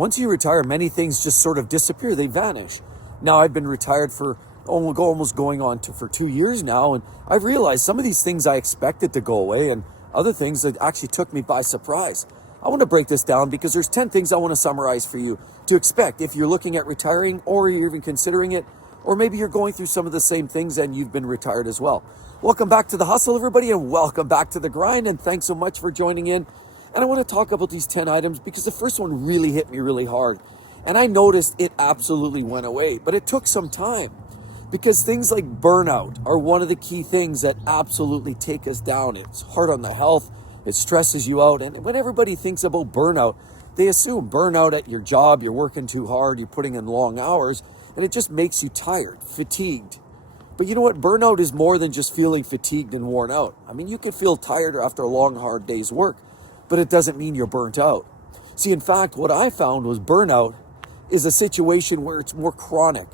once you retire, many things just sort of disappear. They vanish. Now I've been retired for almost going on for 2 years now, and I've realized some of these things I expected to go away and other things that actually took me by surprise. I want to break this down because there's 10 things I want to summarize for you to expect if you're looking at retiring, or you're even considering it, or maybe you're going through some of the same things and you've been retired as well. Welcome back to the hustle, everybody, and welcome back to the grind, and thanks so much for joining in. And I want to talk about these 10 items because the first one really hit me really hard, and I noticed it absolutely went away, but it took some time. Because things like burnout are one of the key things that absolutely take us down. It's hard on the health, it stresses you out. And when everybody thinks about burnout, they assume burnout at your job, you're working too hard, you're putting in long hours, and it just makes you tired, fatigued. But you know what? Burnout is more than just feeling fatigued and worn out. I mean, you could feel tired after a long, hard day's work, but it doesn't mean you're burnt out. See, in fact, what I found was burnout is a situation where it's more chronic.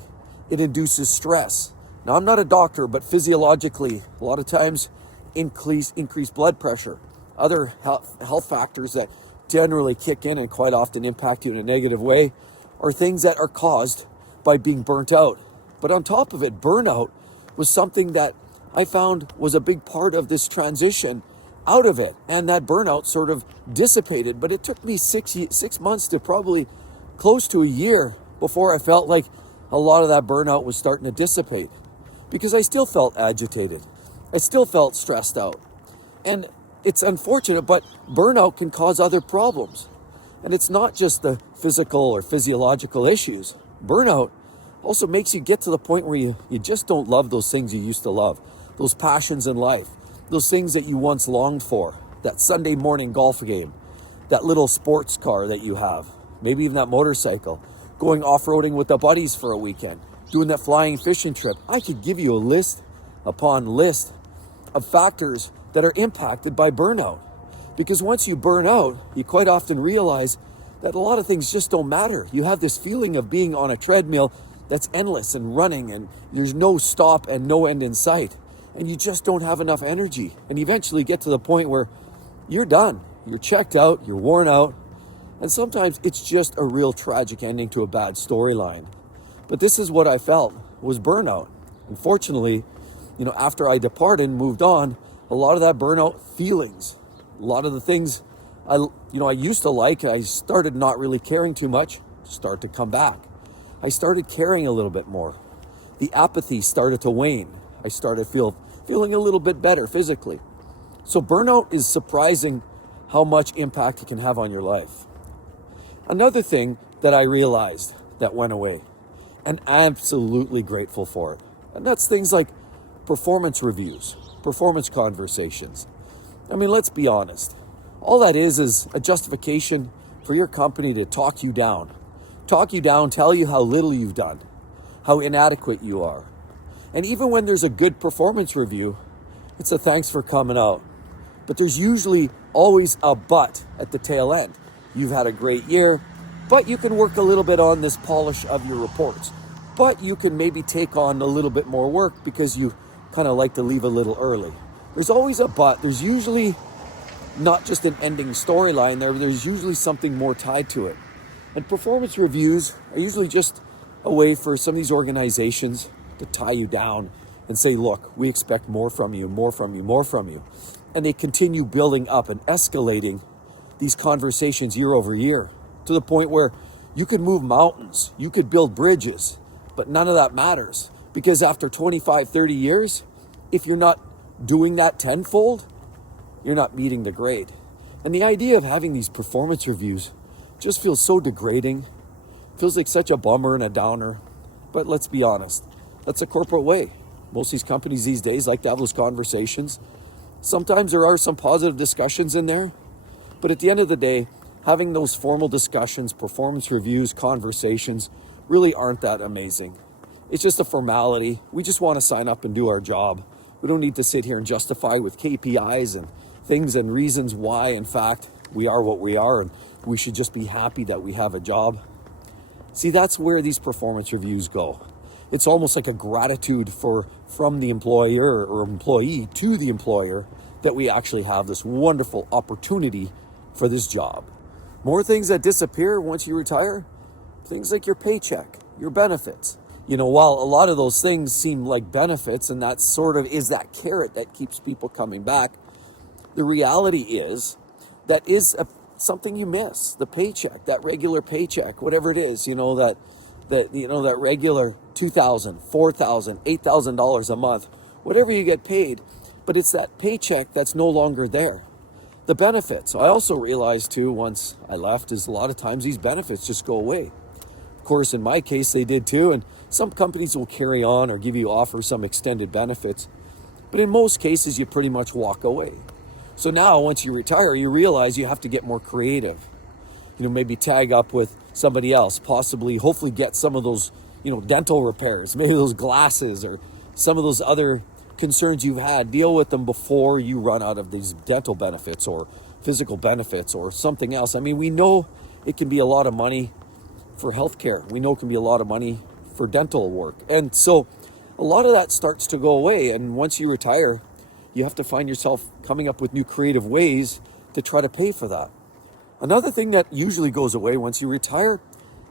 It induces stress. Now, I'm not a doctor, but physiologically, a lot of times increased blood pressure, other health factors that generally kick in and quite often impact you in a negative way, are things that are caused by being burnt out. But on top of it, burnout was something that I found was a big part of this transition out of it. And that burnout sort of dissipated, but it took me 6 months to probably close to a year before I felt like a lot of that burnout was starting to dissipate, because I still felt agitated. I still felt stressed out. And it's unfortunate, but burnout can cause other problems. And it's not just the physical or physiological issues. Burnout also makes you get to the point where you just don't love those things you used to love, those passions in life, those things that you once longed for, that Sunday morning golf game, that little sports car that you have, maybe even that motorcycle, going off-roading with the buddies for a weekend, doing that flying fishing trip. I could give you a list upon list of factors that are impacted by burnout. Because once you burn out, you quite often realize that a lot of things just don't matter. You have this feeling of being on a treadmill that's endless and running, and there's no stop and no end in sight. And you just don't have enough energy. And eventually get to the point where you're done. You're checked out, you're worn out. And sometimes it's just a real tragic ending to a bad storyline. But this is what I felt was burnout. Unfortunately, after I departed and moved on, a lot of that burnout feelings, a lot of the things I used to like, I started not really caring too much, start to come back. I started caring a little bit more. The apathy started to wane. I started feeling a little bit better physically. So burnout is surprising how much impact it can have on your life. Another thing that I realized that went away, and I'm absolutely grateful for it, and that's things like performance reviews, performance conversations. I mean, let's be honest. All that is a justification for your company to talk you down, tell you how little you've done, how inadequate you are. And even when there's a good performance review, it's a thanks for coming out. But there's usually always a but at the tail end. You've had a great year, but you can work a little bit on this polish of your reports. But you can maybe take on a little bit more work because you kind of like to leave a little early. There's always a but. There's usually not just an ending storyline there. There's usually something more tied to it. And performance reviews are usually just a way for some of these organizations to tie you down and say, look, we expect more from you, more from you, more from you. And they continue building up and escalating these conversations year over year to the point where you could move mountains, you could build bridges, but none of that matters, because after 25, 30 years, if you're not doing that tenfold, you're not meeting the grade. And the idea of having these performance reviews just feels so degrading, feels like such a bummer and a downer. But let's be honest, that's a corporate way. Most of these companies these days like to have those conversations. Sometimes there are some positive discussions in there, but at the end of the day, having those formal discussions, performance reviews, conversations really aren't that amazing. It's just a formality. We just want to sign up and do our job. We don't need to sit here and justify with KPIs and things and reasons why, in fact, we are what we are, and we should just be happy that we have a job. See, that's where these performance reviews go. It's almost like a gratitude from the employer or employee to the employer that we actually have this wonderful opportunity for this job. More things that disappear once you retire, things like your paycheck, your benefits. While a lot of those things seem like benefits, and that sort of is that carrot that keeps people coming back, the reality is that is something you miss. The paycheck, that regular paycheck, whatever it is, that regular $2,000, $4,000, $8,000 a month, whatever you get paid, but it's that paycheck that's no longer there. The benefits, I also realized too, once I left, is a lot of times these benefits just go away. Of course, in my case, they did too, and some companies will carry on or offer some extended benefits, but in most cases, you pretty much walk away. So now, once you retire, you realize you have to get more creative. Maybe tag up with somebody else, possibly, hopefully get some of those, dental repairs, maybe those glasses or some of those other concerns you've had, deal with them before you run out of these dental benefits or physical benefits or something else. I mean, we know it can be a lot of money for healthcare. We know it can be a lot of money for dental work. And so a lot of that starts to go away. And once you retire, you have to find yourself coming up with new creative ways to try to pay for that. Another thing that usually goes away once you retire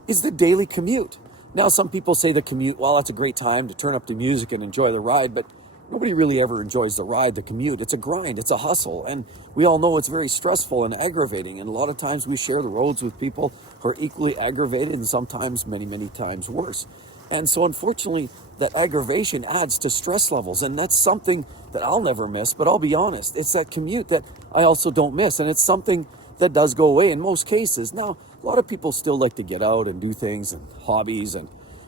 is the daily commute. Now, some people say the commute, well, that's a great time to turn up the music and enjoy the ride, but nobody really ever enjoys the ride, the commute. It's a grind, it's a hustle, and we all know it's very stressful and aggravating, and a lot of times we share the roads with people who are equally aggravated and sometimes many, many times worse. And so unfortunately, that aggravation adds to stress levels, and that's something that I'll never miss, but I'll be honest, it's that commute that I also don't miss, and it's something that does go away in most cases. Now, a lot of people still like to get out and do things and hobbies,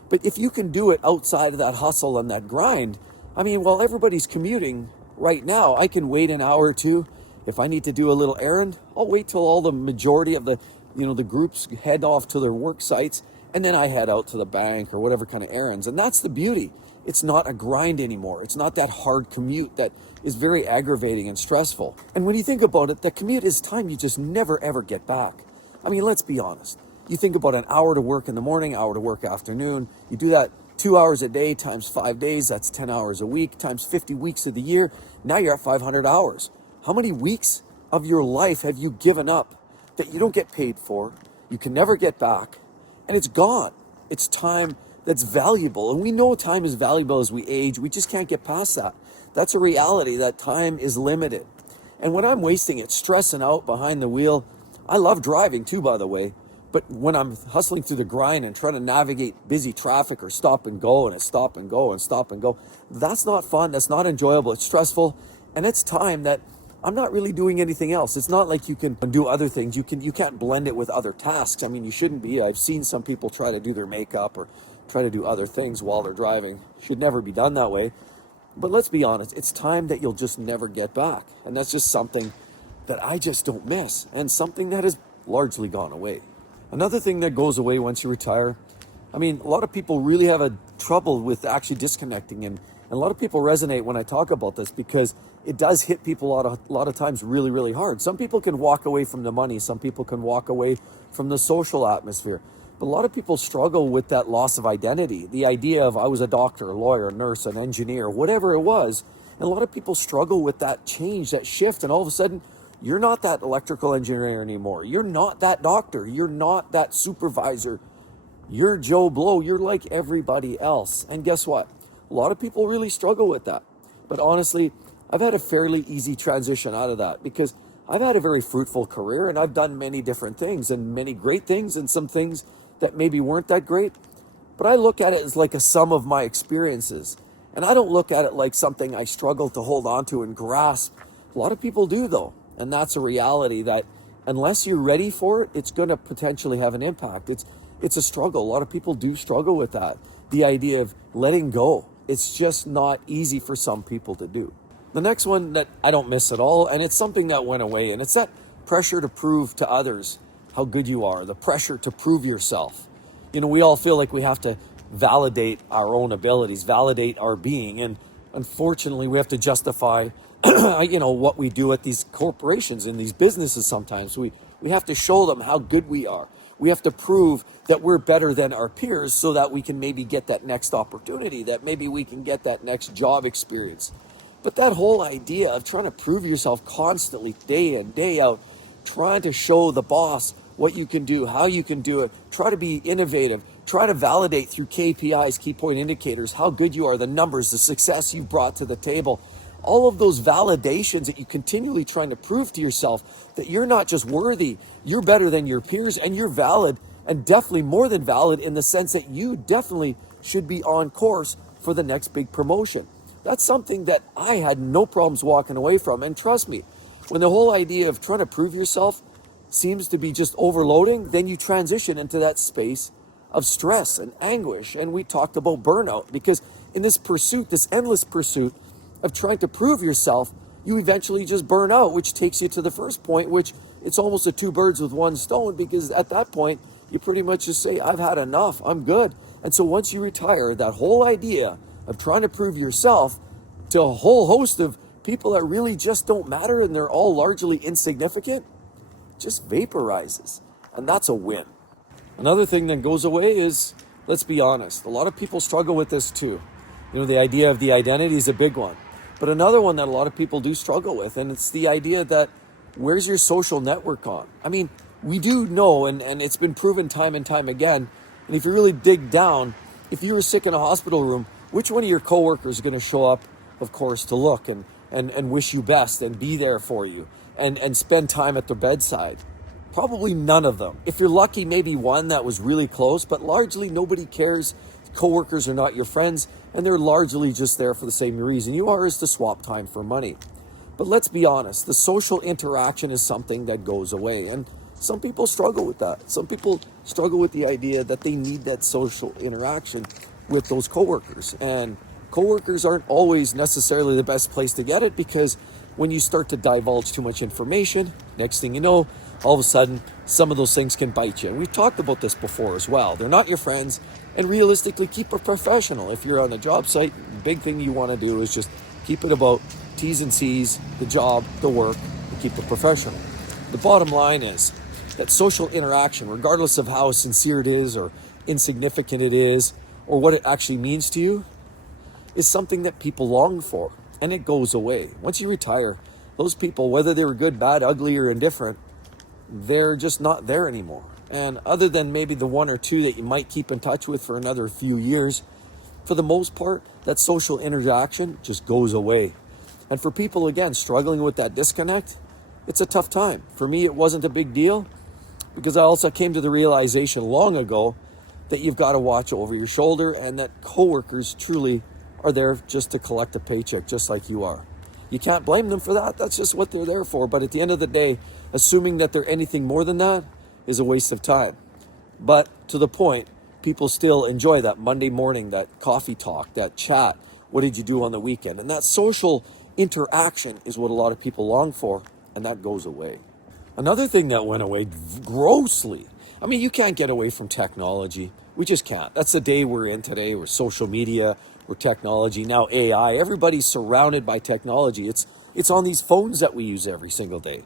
but if you can do it outside of that hustle and that grind, I mean, while everybody's commuting right now, I can wait an hour or two. If I need to do a little errand, I'll wait till all the majority of the groups head off to their work sites, and then I head out to the bank or whatever kind of errands. And that's the beauty. It's not a grind anymore. It's not that hard commute that is very aggravating and stressful. And when you think about it, the commute is time you just never, ever get back. I mean, let's be honest. You think about an hour to work in the morning, hour to work afternoon. You do that 2 hours a day times 5 days, that's 10 hours a week, times 50 weeks of the year. Now you're at 500 hours. How many weeks of your life have you given up that you don't get paid for, you can never get back, and it's gone? It's time that's valuable. And we know time is valuable as we age. We just can't get past that. That's a reality, that time is limited. And when I'm wasting it, stressing out behind the wheel, I love driving too, by the way. But when I'm hustling through the grind and trying to navigate busy traffic or stop and go and stop and go and stop and go, that's not fun. That's not enjoyable. It's stressful. And it's time that I'm not really doing anything else. It's not like you can do other things. You can't blend it with other tasks. I mean, you shouldn't be. I've seen some people try to do their makeup or try to do other things while they're driving. Should never be done that way. But let's be honest. It's time that you'll just never get back. And that's just something that I just don't miss, and something that has largely gone away. Another thing that goes away once you retire, I mean, a lot of people really have a trouble with actually disconnecting, and a lot of people resonate when I talk about this because it does hit people a lot of times really, really hard. Some people can walk away from the money. Some people can walk away from the social atmosphere. But a lot of people struggle with that loss of identity, the idea of I was a doctor, a lawyer, a nurse, an engineer, whatever it was. And a lot of people struggle with that change, that shift, and all of a sudden, you're not that electrical engineer anymore. You're not that doctor. You're not that supervisor. You're Joe Blow. You're like everybody else. And guess what? A lot of people really struggle with that. But honestly, I've had a fairly easy transition out of that because I've had a very fruitful career and I've done many different things and many great things and some things that maybe weren't that great. But I look at it as like a sum of my experiences. And I don't look at it like something I struggle to hold on to and grasp. A lot of people do though. And that's a reality that unless you're ready for it, it's going to potentially have an impact. It's a struggle. A lot of people do struggle with that. The idea of letting go. It's just not easy for some people to do. The next one that I don't miss at all, and it's something that went away, and it's that pressure to prove to others how good you are, the pressure to prove yourself. You know, we all feel like we have to validate our own abilities, validate our being, and unfortunately we have to justify what we do at these corporations and these businesses sometimes. We have to show them how good we are. We have to prove that we're better than our peers so that we can maybe get that next opportunity, that maybe we can get that next job experience. But that whole idea of trying to prove yourself constantly, day in, day out, trying to show the boss what you can do, how you can do it. Try to be innovative. Try to validate through KPIs, key point indicators, how good you are, the numbers, the success you've brought to the table. All of those validations that you continually trying to prove to yourself that you're not just worthy, you're better than your peers, and you're valid, and definitely more than valid in the sense that you definitely should be on course for the next big promotion. That's something that I had no problems walking away from. And trust me, when the whole idea of trying to prove yourself seems to be just overloading, then you transition into that space of stress and anguish. And we talked about burnout, because in this pursuit, this endless pursuit of trying to prove yourself, you eventually just burn out, which takes you to the first point, which it's almost a two birds with one stone, because at that point, you pretty much just say, I've had enough, I'm good. And so once you retire, that whole idea of trying to prove yourself to a whole host of people that really just don't matter and they're all largely insignificant just vaporizes. And that's a win. Another thing that goes away is, let's be honest, a lot of people struggle with this too. The idea of the identity is a big one. But another one that a lot of people do struggle with, and it's the idea that where's your social network on? I mean, we do know, and it's been proven time and time again, and if you really dig down, if you were sick in a hospital room, which one of your coworkers is going to show up, of course, to look and wish you best and be there for you and spend time at the bedside? Probably none of them. If you're lucky, maybe one that was really close, but largely nobody cares. Coworkers are not your friends, and they're largely just there for the same reason you are, is to swap time for money. But let's be honest, the social interaction is something that goes away, and some people struggle with that. Some people struggle with the idea that they need that social interaction with those coworkers, and coworkers aren't always necessarily the best place to get it, because when you start to divulge too much information, next thing you know, all of a sudden, some of those things can bite you. And we've talked about this before as well. They're not your friends, and realistically, keep it professional. If you're on a job site, the big thing you want to do is just keep it about T's and C's, the job, the work, and keep it professional. The bottom line is that social interaction, regardless of how sincere it is or insignificant it is, or what it actually means to you, is something that people long for, and it goes away. Once you retire, those people, whether they were good, bad, ugly, or indifferent, they're just not there anymore. And other than maybe the one or two that you might keep in touch with for another few years, for the most part, that social interaction just goes away. And for people, again, struggling with that disconnect, it's a tough time. For me, it wasn't a big deal, because I also came to the realization long ago that you've got to watch over your shoulder, and that coworkers truly are there just to collect a paycheck, just like you are. You can't blame them for that. That's just what they're there for. But at the end of the day, assuming that they're anything more than that is a waste of time. But to the point, people still enjoy that Monday morning, that coffee talk, that chat. What did you do on the weekend? And that social interaction is what a lot of people long for, and that goes away. Another thing that went away grossly, I mean, you can't get away from technology. We just can't. That's the day we're in today. We're social media, we're technology, now AI. Everybody's surrounded by technology. It's on these phones that we use every single day.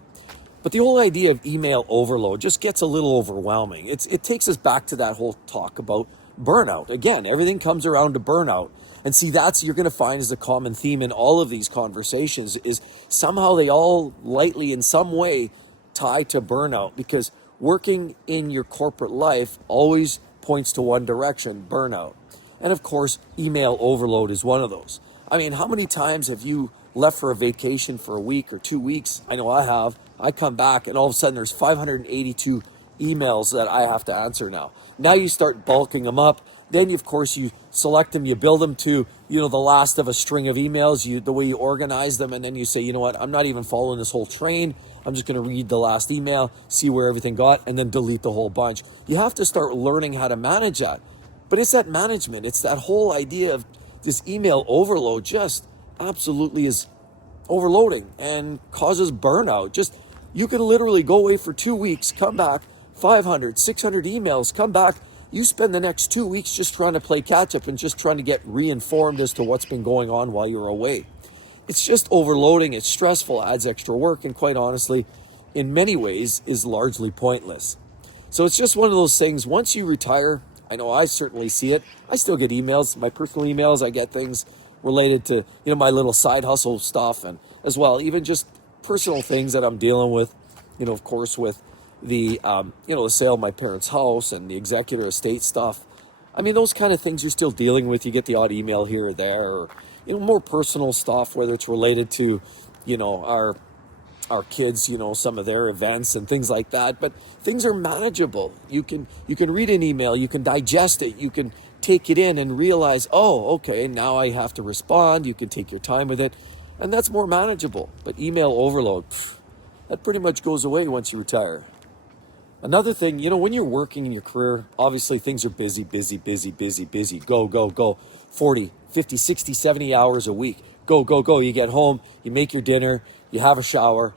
But the whole idea of email overload just gets a little overwhelming. It takes us back to that whole talk about burnout. Again, everything comes around to burnout. And see, that's, you're going to find, is a common theme in all of these conversations, is somehow they all lightly in some way tie to burnout, because working in your corporate life always points to one direction, burnout. And of course, email overload is one of those. I mean, how many times have you left for a vacation for a week or 2 weeks? I know I have. I come back and all of a sudden there's 582 emails that I have to answer now. Now you start bulking them up. Then, of course, you select them, you build them to, the last of a string of emails, the way you organize them, and then you say, you know what, I'm not even following this whole train. I'm just going to read the last email, see where everything got, and then delete the whole bunch. You have to start learning how to manage that. But it's that management. It's that whole idea of this email overload just absolutely is overloading and causes burnout. Just, you can literally go away for 2 weeks, come back, 500, 600 emails, come back. You spend the next 2 weeks just trying to play catch up and just trying to get reinformed as to what's been going on while you're away. It's just overloading. It's stressful, adds extra work, and quite honestly, in many ways, is largely pointless. So it's just one of those things. Once you retire, I know I certainly see it. I still get emails, my personal emails. I get things related to, my little side hustle stuff, and as well, even just personal things that I'm dealing with, of course, with the sale of my parents' house and the executor estate stuff. I mean, those kind of things you're still dealing with. You get the odd email here or there, or more personal stuff, whether it's related to, our kids, some of their events and things like that. But things are manageable. You can read an email, you can digest it, you can take it in and realize, oh, okay, now I have to respond. You can take your time with it, and that's more manageable. But email overload, that pretty much goes away once you retire. Another thing, when you're working in your career, obviously things are busy, busy, busy, busy, busy. Go, go, go. 40, 50, 60, 70 hours a week. Go, go, go. You get home, you make your dinner, you have a shower,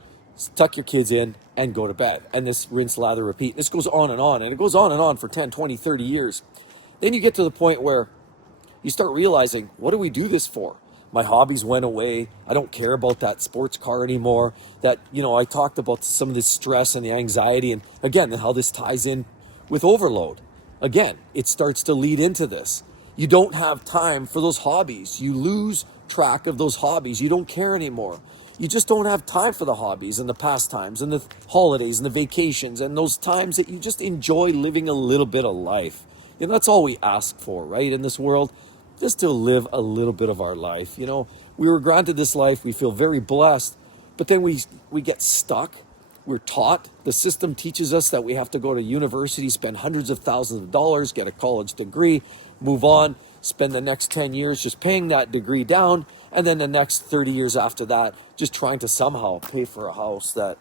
tuck your kids in, and go to bed. And this rinse, lather, repeat. This goes on, and it goes on and on for 10, 20, 30 years. Then you get to the point where you start realizing, what do we do this for? My hobbies went away. I don't care about that sports car anymore. That, I talked about some of the stress and the anxiety, and again, how this ties in with overload. Again, it starts to lead into this. You don't have time for those hobbies. You lose track of those hobbies. You don't care anymore. You just don't have time for the hobbies and the pastimes and the holidays and the vacations and those times that you just enjoy living a little bit of life. That's all we ask for, right, in this world. Just to live a little bit of our life. We were granted this life. We feel very blessed, but then we get stuck. We're taught. The system teaches us that we have to go to university, spend hundreds of thousands of dollars, get a college degree, move on, spend the next 10 years just paying that degree down, and then the next 30 years after that, just trying to somehow pay for a house that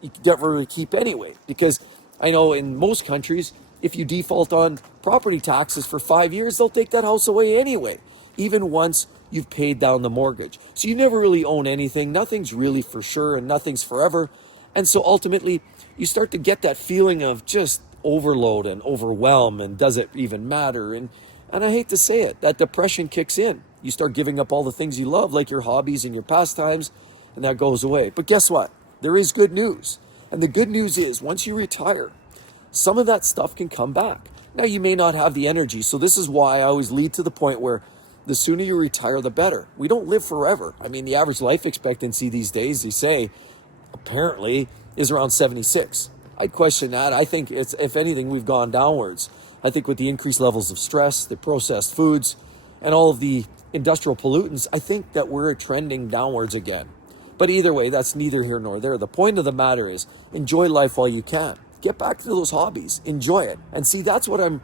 you can never keep anyway. Because I know in most countries, if you default on property taxes for 5 years, they'll take that house away anyway, even once you've paid down the mortgage. So you never really own anything. Nothing's really for sure and nothing's forever. And so ultimately, you start to get that feeling of just overload and overwhelm, and does it even matter? And I hate to say it, that depression kicks in. You start giving up all the things you love, like your hobbies and your pastimes, and that goes away. But guess what? There is good news. And the good news is, once you retire, some of that stuff can come back. Now, you may not have the energy. So this is why I always lead to the point where the sooner you retire, the better. We don't live forever. I mean, the average life expectancy these days, they say, apparently, is around 76. I'd question that. I think it's, if anything, we've gone downwards. I think with the increased levels of stress, the processed foods, and all of the industrial pollutants, I think that we're trending downwards again. But either way, that's neither here nor there. The point of the matter is, enjoy life while you can. Get back to those hobbies, enjoy it. And see, that's what I'm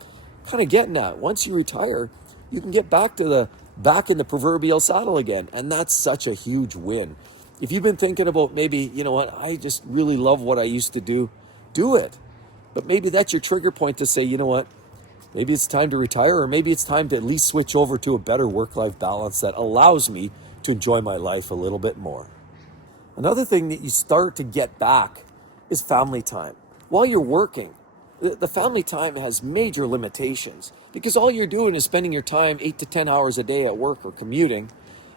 kind of getting at. Once you retire, you can get back in the proverbial saddle again. And that's such a huge win. If you've been thinking about maybe, I just really love what I used to do it. But maybe that's your trigger point to say, maybe it's time to retire, or maybe it's time to at least switch over to a better work-life balance that allows me to enjoy my life a little bit more. Another thing that you start to get back is family time. While you're working, the family time has major limitations, because all you're doing is spending your time 8 to 10 hours a day at work or commuting.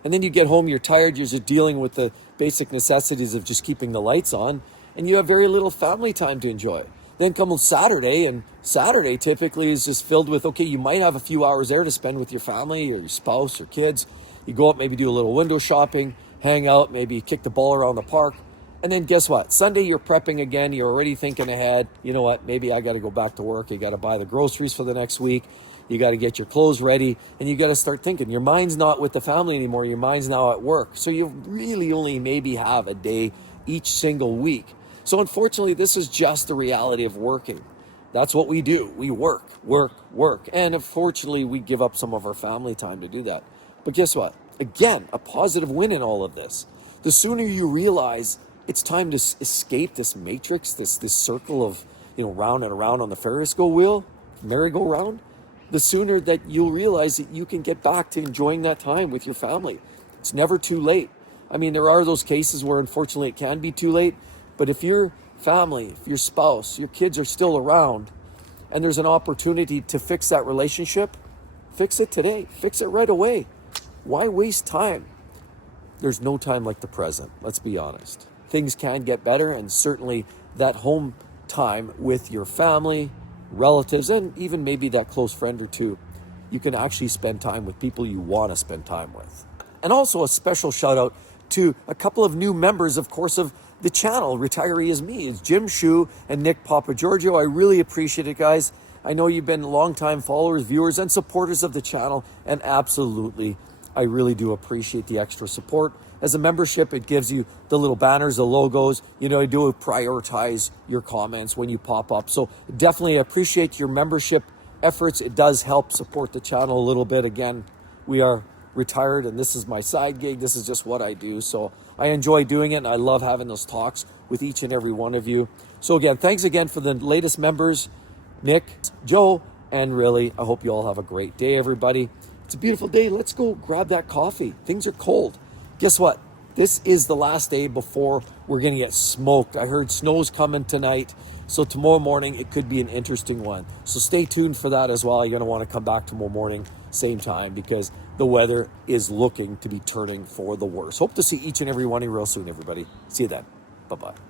And then you get home, you're tired, you're just dealing with the basic necessities of just keeping the lights on, and you have very little family time to enjoy. Then comes Saturday, and Saturday typically is just filled with, okay, you might have a few hours there to spend with your family or your spouse or kids. You go out, maybe do a little window shopping, hang out, maybe kick the ball around the park. And then guess what? Sunday, you're prepping again. You're already thinking ahead. You know what? Maybe I got to go back to work. You got to buy the groceries for the next week. You got to get your clothes ready. And you got to start thinking. Your mind's not with the family anymore. Your mind's now at work. So you really only maybe have a day each single week. So unfortunately, this is just the reality of working. That's what we do. We work, work, work. And unfortunately, we give up some of our family time to do that. But guess what? Again, a positive win in all of this. The sooner you realize it's time to escape this matrix, this circle of, round and around on the Ferris wheel, merry-go-round, the sooner that you'll realize that you can get back to enjoying that time with your family. It's never too late. I mean, there are those cases where unfortunately it can be too late, but if your family, if your spouse, your kids are still around, and there's an opportunity to fix that relationship, fix it today. Fix it right away. Why waste time? There's no time like the present, let's be honest. Things can get better, and certainly that home time with your family, relatives, and even maybe that close friend or two, you can actually spend time with people you want to spend time with. And also a special shout out to a couple of new members, of course, of the channel, Retiree is me. It's Jim Shue and Nick Papagiorgio. I really appreciate it, guys. I know you've been longtime followers, viewers, and supporters of the channel, and absolutely, I really do appreciate the extra support. As a membership, it gives you the little banners, the logos. You know, I do prioritize your comments when you pop up. So definitely appreciate your membership efforts. It does help support the channel a little bit. Again, we are retired and this is my side gig. This is just what I do. So I enjoy doing it and I love having those talks with each and every one of you. So again, thanks again for the latest members, Nick, Joe, and really, I hope you all have a great day, everybody. It's a beautiful day. Let's go grab that coffee. Things are cold. Guess what? This is the last day before we're going to get smoked. I heard snow's coming tonight. So tomorrow morning, it could be an interesting one. So stay tuned for that as well. You're going to want to come back tomorrow morning, same time, because the weather is looking to be turning for the worse. Hope to see each and every one of you real soon, everybody. See you then. Bye-bye.